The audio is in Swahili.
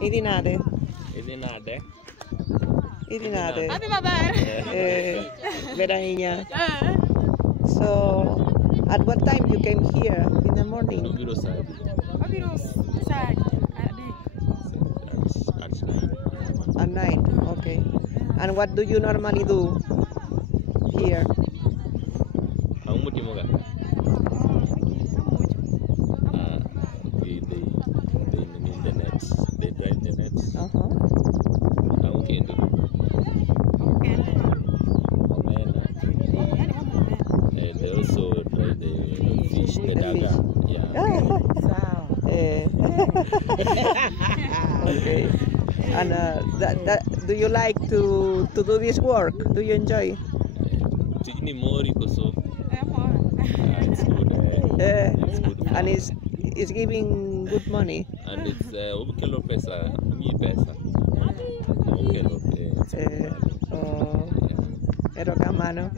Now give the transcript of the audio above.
Idinade. Idinade. Idinade. Ate babae. Verainya. So, at what time you came here in the morning? Obiro side. Obiro side. At 9. Okay. And what do you normally do here? Ang mo ka? They need the nets. They drive the nets. Ang kendo. They also drive the fish, the daga. Yeah. Okay. And do you like to do this work? Do you enjoy? Tijini mori koso. It's good. It's good. And it's giving good money. And it's ubukelo pesa, mi pesa. Ubukelo pesa. Pero kamano.